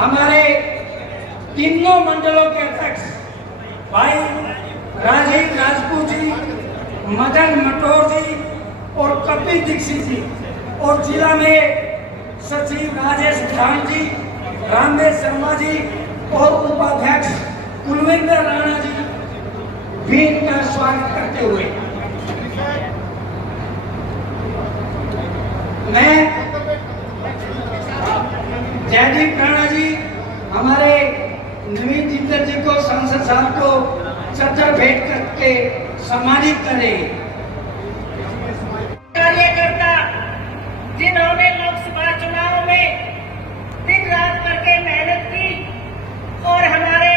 हमारे तीनों मंडलों के अध्यक्ष भाई राजीव राजपूत जी, मदन मटोर जी और कपिल दीक्षित जी, और जिला में सचिव राजेश ठान जी, रामदेव शर्मा जी और उपाध्यक्ष कुलविंदर राणा जी भी इनका स्वागत करते हुए मैं जयदीप राणा जी हमारे नवीन जिंदल जी को, सांसद साहब को चर्चा भेंट करके सम्मानित करेंगे। कार्यकर्ता जिन्होंने लोकसभा चुनाव में दिन रात करके मेहनत की और हमारे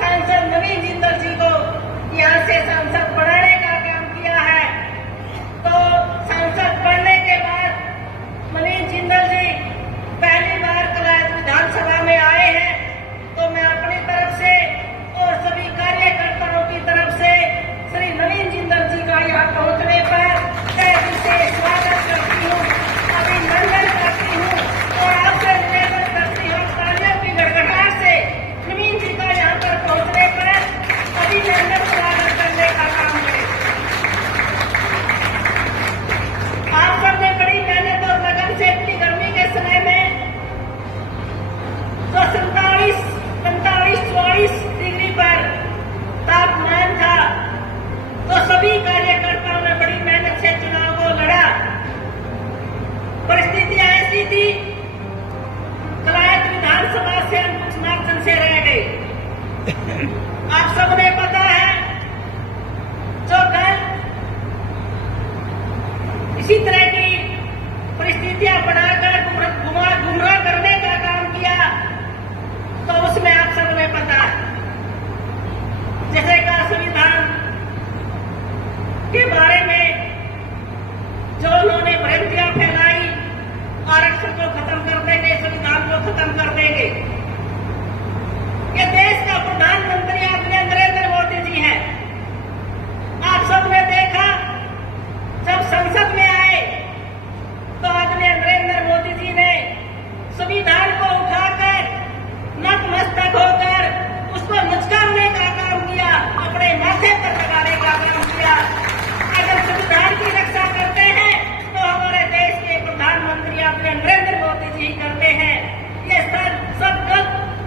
सांसद नवीन जिंदल जी को यहाँ से सांसद बनाने का काम किया है, तो सांसद बनने के बाद नवीन जिंदल जी पहली बार कलायत विधानसभा में आए हैं, तो मैं अपनी तरफ से और सभी कार्यकर्ताओं की तरफ से श्री नवीन जिंदल जी का यहाँ पहुँचने पर विशेष स्वागत करती हूँ, अभिनंदन करती हूँ और आपसे निवेदन करती हूँ तालियों की गड़गड़ाहट से नवीन जी का यहाँ पर पहुँचने पर अभिनंदन स्वागत करने का काम करें। आप सबने बड़ी मेहनत और लगन से इतनी गर्मी के समय में जो 47-44 डिग्री पर तापमान था, तो सभी कार्यकर्ताओं ने बड़ी मेहनत से चुनाव को लड़ा। परिस्थितियां ऐसी थी, कलायत विधानसभा से हम कुछ मार्जिन से रह गए। आप सबने पता है, जो कल इसी तरह की परिस्थितियां बनाकर गुमराह करने का काम किया, तो उसमें आप सबने पता है, जैसे का संविधान के बारे में जो उन्होंने भ्रांतियां फैलाई, आरक्षण को खत्म कर देंगे, संविधान को खत्म कर देंगे। ये देश का प्रधानमंत्री आदरणीय नरेंद्र मोदी जी हैं। आप सबने देखा, जब संसद में आए तो आदरणीय नरेंद्र मोदी जी ने संविधान को उठाकर नतमस्तक होकर उसको नचकाने का काम किया, अपने माथे पर लगाने का काम किया। अगर संविधान की रक्षा करते हैं तो हमारे देश के प्रधानमंत्री आदरणीय नरेंद्र मोदी जी करते हैं। ये सब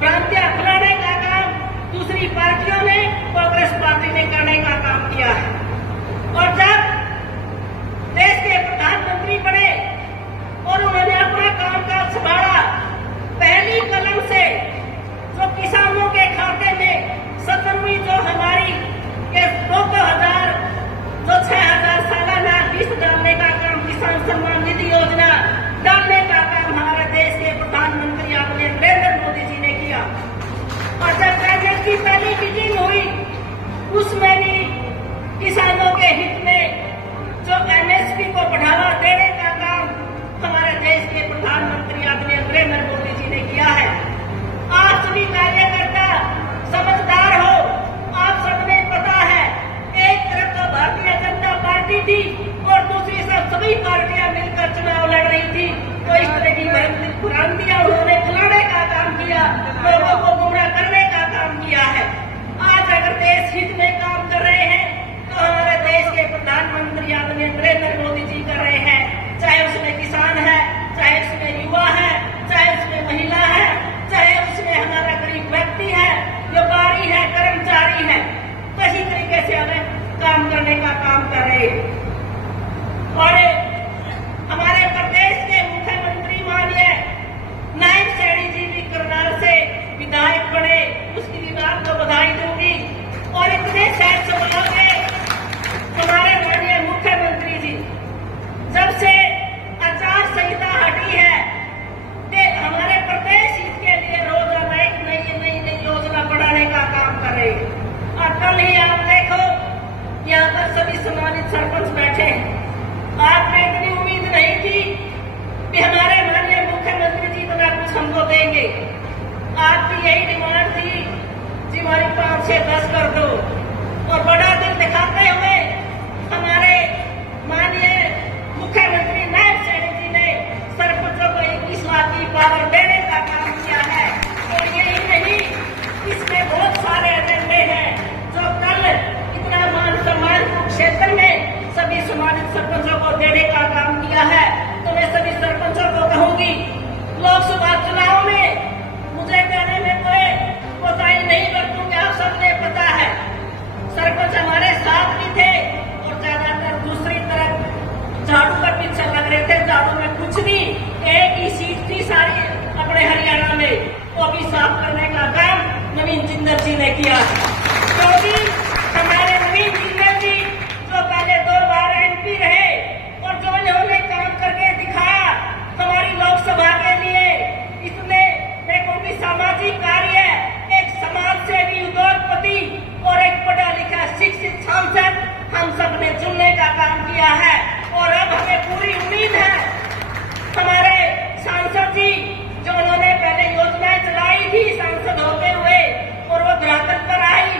भ्रांतियां फैलाने का काम दूसरी पार्टियों ने, कांग्रेस पार्टी ने करने का काम किया है। और जब देश के प्रधानमंत्री बने और उन्होंने अपना कामकाज संभाला, पहली कलम से जो किसानों के खाते में 17वीं जो हमारी 2000 जो 6000 सालाना किस्त डालने का काम, किसान सम्मान निधि योजना डालने का काम हमारे देश के प्रधानमंत्री आदरणीय नरेंद्र मोदी जी ने किया। और जब कैबिनेट की पहली मीटिंग हुई, उसमें भी किसानों के हित में जो MSP को बढ़ावा देने का काम हमारे देश के प्रधानमंत्री आदरणीय नरेंद्र मोदी जी ने किया है। आप सभी कार्यकर्ता समझदार हो, आप सबने पता है, एक तरफ तो भारतीय जनता पार्टी थी और दूसरी तरफ सभी पार्टियां मिलकर चुनाव लड़ रही थी, तो इस तरह की भ्रांतियां उन्होंने फैलाने का काम किया, लोगों को गुमराह करने का काम किया है। आज अगर देश हित में काम कर रहे हैं तो हमारे देश के प्रधानमंत्री आदरणीय नरेंद्र मोदी जी कर रहे हैं, चाहे उसमें किसान है, चाहे उसमें युवा है, चाहे उसमें महिला है, चाहे उसमें हमारा गरीब व्यक्ति है, व्यापारी है, कर्मचारी है, तो इसी तरीके से हमें काम करने का काम कर रहे हैं। और हमारे प्रदेश के मुख्यमंत्री माननीय नायब सैनी जी भी करनाल से विधायक बने, उसकी भी मैं आपको बधाई दूंगी। और इतने शहर समाज में हमारे माननीय मुख्यमंत्री जी सभी सम्मानित सरपंचों को देने का काम किया है। तो मैं सभी सरपंचों को कहूंगी, लोकसभा चुनाव में मुझे कहने में कोई कोताही नहीं बरतूंगी। आप सबने पता है सरपंच हमारे साथ भी थे और ज्यादातर दूसरी तरफ झाड़ू का पीछे लग रहे थे। झाड़ू में कुछ नहीं, एक ही सीट थी सारी अपने हरियाणा में, वो भी साफ करने का काम नवीन जिंदल जी ने किया। क्योंकि हमारे नवीन जिंदल जी जो पहले 2 बार MP रहे और जो इन्होंने काम करके दिखाया हमारी लोकसभा के लिए, इसने देखो भी सामाजिक कार्य, एक समाज सेवी, उद्योगपति और एक पढ़ा लिखा शिक्षित सांसद हम सब ने चुनने का काम किया है। और अब हमें पूरी उम्मीद है हमारे सांसद जी जो उन्होंने पहले योजनाएं चलाई थी सांसद होते हुए और वो धरातल पर आई,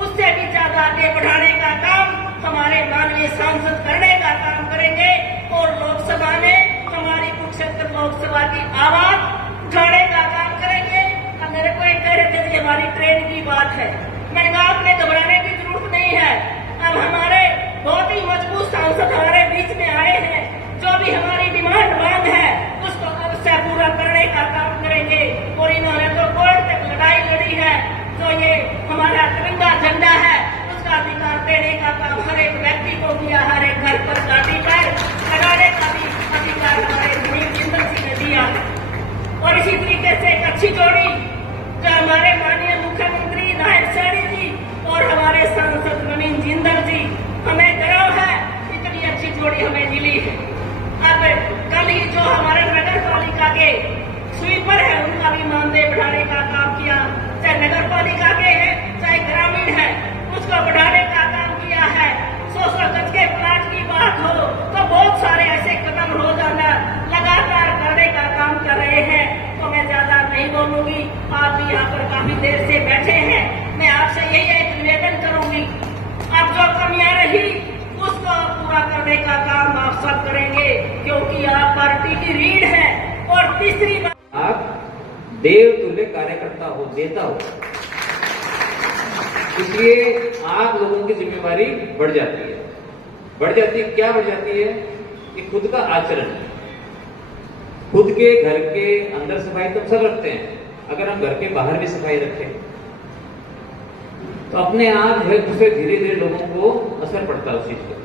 उससे भी ज्यादा आगे बढ़ाने का काम हमारे माननीय सांसद करने का काम करेंगे। और लोकसभा में हमारी कुरुक्षेत्र लोकसभा की आवाज उठाने का काम करेंगे। अब मेरे को एक कह रहे थे कि हमारी ट्रेन की बात है, मैंने कहा आपने घबराने की जरूरत नहीं है। अब हमारे बहुत ही मजबूत सांसद हमारे बीच में आए हैं, जो भी हमारी डिमांड मांग है उसको अवश्य पूरा करने का काम करेंगे। और इन्होंने तो कोर्ट तक लड़ाई लड़ी है, जो ये हमारा तिरंगा झंडा है उसका अधिकार देने का काम हर एक व्यक्ति को किया, हर एक घर पर गाड़ी पर लगाने का भी अधिकार हमारे नवीन जिंदल जी ने दिया। और इसी तरीके से एक अच्छी जोड़ी जो हमारे माननीय मुख्यमंत्री नायब सैनी जी और हमारे सांसद नवीन जिंदल जी, हमें गर्व है इतनी अच्छी जोड़ी हमें मिली है। अब कल ही जो हमारे नगर पालिका के स्वीपर है उनका भी मानदेय बढ़ाने का काम किया, चाहे नगर पालिका के हैं चाहे ग्रामीण है, उसको बढ़ाने का काम किया है। 100 गज के प्लाट की बात हो तो बहुत सारे ऐसे कदम रोजाना लगातार करने का काम कर रहे हैं। तो मैं ज्यादा नहीं बोलूंगी, आप भी यहाँ पर काफी देर से बैठे हैं। मैं आपसे यही एक निवेदन करूंगी, अब जो कमियां रही उसको पूरा करने का काम आप सब करेंगे, क्योंकि आप पार्टी की रीढ़ है। और तीसरी बात, आप देवतुल्य कार्यकर्ता हो, नेता हो, इसलिए आप लोगों की जिम्मेवारी बढ़ जाती है। क्या बढ़ जाती है कि खुद का आचरण, खुद के घर के अंदर सफाई तो सब रखते हैं, अगर हम घर के बाहर भी सफाई रखें तो अपने आप उससे धीरे धीरे लोगों को असर पड़ता है उस चीज का।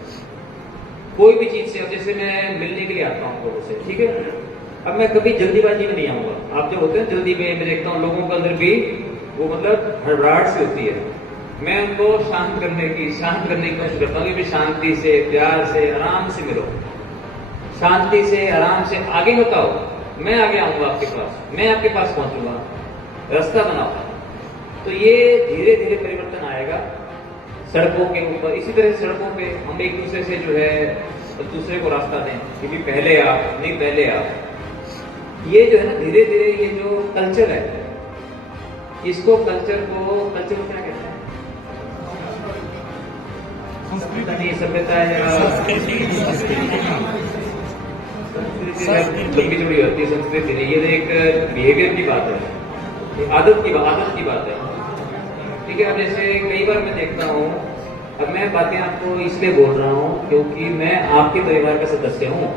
कोई भी चीज से, जैसे मैं मिलने के लिए आता हूँ लोगों से, ठीक है, अब मैं कभी जल्दीबाजी में नहीं आऊंगा। आप जो होते हैं जल्दी में, मैं देखता हूँ लोगों के अंदर भी वो मतलब हड़बड़ाहट सी होती है। मैं उनको शांत करने की कोशिश करता हूँ कि शांति से, प्यार से, आराम से मिलो, शांति से, आराम से आगे बताओ। मैं आगे आऊंगा आपके पास, मैं आपके पास पहुंचूंगा, रास्ता बनाओ। तो ये धीरे धीरे परिवर्तन आएगा सड़कों के ऊपर। इसी तरह सड़कों पे हम एक दूसरे से जो है दूसरे को रास्ता दें कि भी पहले आप, नहीं पहले आप। ये जो है ना धीरे धीरे ये जो कल्चर है, इसको कल्चर को क्या कहते हैं, संस्कृति, सभ्यता है, लंबी चौड़ी होती है संस्कृति नहीं, ये एक बिहेवियर की बात है, आदत की बात है, ठीक है। अब जैसे कई बार मैं देखता हूँ, अब मैं बातें आपको इसलिए बोल रहा हूँ क्योंकि मैं आपके परिवार का सदस्य हूँ,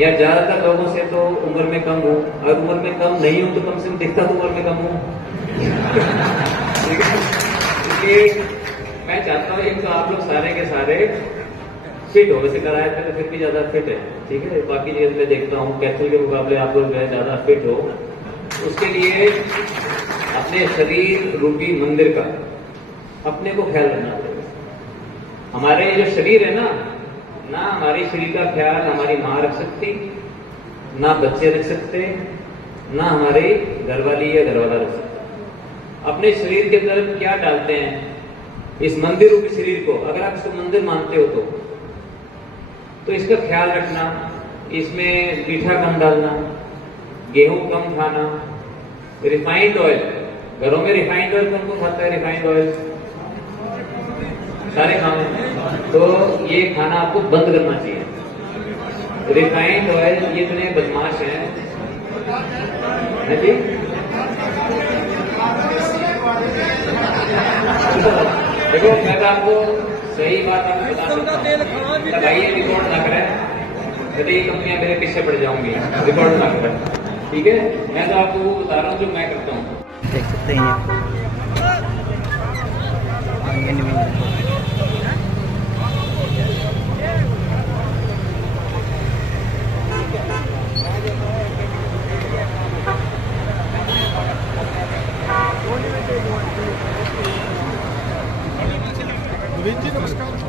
या ज्यादातर लोगों से तो उम्र में कम हूँ, अगर उम्र में कम नहीं हूँ तो कम से कम दिखता तो उम्र में कम हूँ। इसलिए मैं चाहता हूँ एक तो आप लोग सारे के सारे फिट हो, वैसे कराए थे तो फिर भी ज्यादा फिट है, ठीक है। बाकी जगह मैं देखता हूँ कैथल के मुकाबले आप लोग ज्यादा फिट हो। उसके लिए अपने शरीर रूपी मंदिर का अपने को ख्याल रखना पड़ेगा। हमारे जो शरीर है ना हमारी शरीर का ख्याल हमारी माँ रख सकती, ना बच्चे रख सकते, ना हमारी घरवाली या घरवाला रख सकता। अपने शरीर के अंदर क्या डालते हैं, इस मंदिर रूपी शरीर को, अगर आप इसको मंदिर मानते हो तो इसका ख्याल रखना। इसमें मीठा कम डालना, गेहूं कम खाना, रिफाइंड ऑयल, घरों में रिफाइंड ऑयल कौन खाता है? रिफाइंड ऑयल सारे खाने, तो ये खाना आपको बंद करना चाहिए। रिफाइंड ऑयल, ये इतने बदमाश हैं जी। देखो मैं तो आपको सही बात आपको बता सकता हूँ, लगाइए, रिकॉर्ड ना करें, यदि ये कंपनियां मेरे पीछे पड़ जाऊंगी, रिकॉर्ड ना करें, ठीक है। मैं तो आपको वो बता रहा हूँ जो मैं करता हूँ। देख सकते हैं ये नमस्कार।